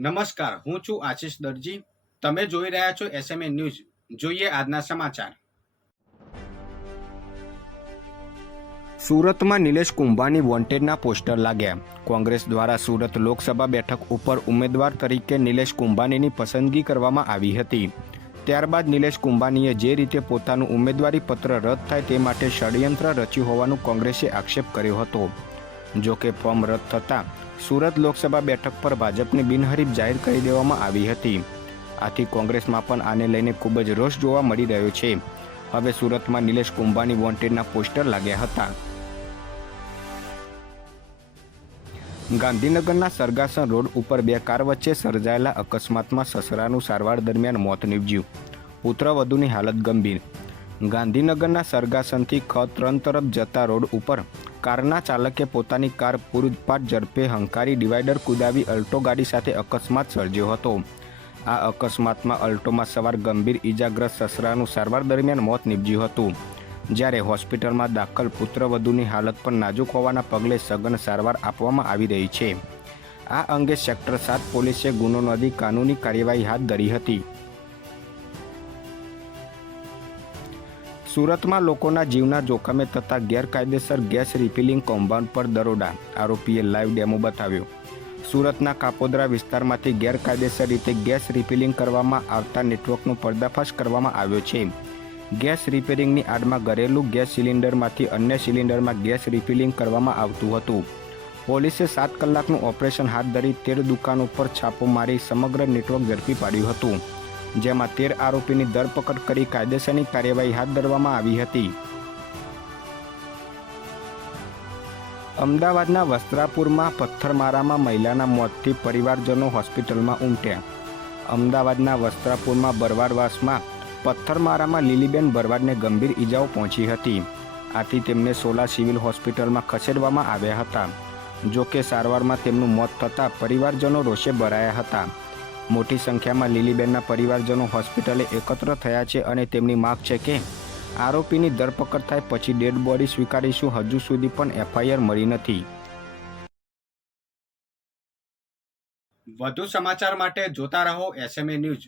નમસ્કાર, હું છું આશિષ દરજી. તમે જોઈ રહ્યા છો એસએમએ ન્યૂઝ. જોઈએ આજના સમાચાર. સુરતમાં નિલેશ કુંભાની વોન્ટેડના પોસ્ટર લાગ્યા. કોંગ્રેસ દ્વારા સુરત લોકસભા બેઠક ઉપર ઉમેદવાર તરીકે નિલેશ કુંભાનીની પસંદગી કરવામાં આવી હતી. ત્યારબાદ નિલેશ કુંભાનીએ જે રીતે પોતાનું ઉમેદવારી પત્ર રદ થાય તે માટે ષડયંત્ર રચ્યું હોવાનું કોંગ્રેસે આક્ષેપ કર્યો હતો. જો કે ફોર્મ રદ થતાં સુરત લોકસભા બેઠક પર ભાજપની બિનહરીફ જાહેર કરી દેવામાં આવી હતી. આથી કોંગ્રેસમાં પણ આને લઈને ખૂબ જ રોષ જોવા મળી રહ્યો છે. હવે સુરતમાં નિલેશ કુંભાની વોન્ટેડના પોસ્ટર લાગ્યા હતા. ગાંધીનગરના સરગાસણ રોડ ઉપર બે કાર વચ્ચે સર્જાયેલા અકસ્માતમાં સસરાનું સારવાર દરમિયાન મોત નીપજ્યું. પુત્રવધૂની હાલત ગંભીર. ગાંધીનગરના સરગાસણથી ખ3 તરફ જતા રોડ ઉપર કારના ચાલકે પોતાની કાર પૂરપાટ ઝડપે હંકારી ડિવાઈડર કુદાવી અલ્ટો ગાડી સાથે અકસ્માત સર્જ્યો હતો. આ અકસ્માતમાં અલ્ટોમાં સવાર ગંભીર ઈજાગ્રસ્ત સસરાનું સારવાર દરમિયાન મોત નીપજ્યું હતું. જ્યારે હોસ્પિટલમાં દાખલ પુત્રવધૂની હાલત પણ નાજુક હોવાના પગલે સઘન સારવાર આપવામાં આવી રહી છે. આ અંગે સેક્ટર 7 પોલીસે ગુનો નોંધી કાનૂની કાર્યવાહી હાથ ધરી હતી. સુરતમાં લોકોના જીવના જોખમે થતા ગેરકાયદેસર ગેસ રિફિલિંગ કૌભાંડ પર દરોડા. આરોપીએ લાઈવ ડેમો બતાવ્યો. સુરતના કાપોદ્રા વિસ્તારમાંથી ગેરકાયદેસર રીતે ગેસ રિફિલિંગ કરવામાં આવતા નેટવર્કનો પર્દાફાશ કરવામાં આવ્યો છે. ગેસ રિપેરિંગની આડમાં ઘરેલું ગેસ સિલિન્ડરમાંથી અન્ય સિલિન્ડરમાં ગેસ રિફિલિંગ કરવામાં આવતું હતું. પોલીસે 7 કલાકનું ઓપરેશન હાથ ધરી 13 દુકાનો પર છાપો મારી સમગ્ર નેટવર્ક ઝડપી પાડ્યું હતું. જેમાં 13 આરોપીની ધરપકડ કરી કાયદેસરની કાર્યવાહી હાથ ધરવામાં આવી હતી. અમદાવાદના વસ્ત્રાપુરમાં પથ્થરમારામાં મહિલાના મોતથી પરિવારજનો હોસ્પિટલમાં ઉમટ્યા. અમદાવાદના વસ્ત્રાપુરમાં બરવાડવાસમાં પથ્થરમારામાં લીલીબેન બરવાડને ગંભીર ઈજાઓ પહોંચી હતી. આથી તેમને સોલા સિવિલ હોસ્પિટલમાં ખસેડવામાં આવ્યા હતા. જો કે સારવારમાં તેમનું મોત થતાં પરિવારજનો રોષે ભરાયા હતા. મોટી સંખ્યામાં લીલીબેનના પરિવારજનો હોસ્પિટલે એકત્ર થયા છે અને તેમની માંગ છે કે આરોપીની ધરપકડ થાય પછી ડેડ બોડી સ્વીકારીશું. હજુ સુધી પણ એફઆઈઆર મળી નથી. વધુ સમાચાર માટે જોતા રહો એસએમએ ન્યૂઝ.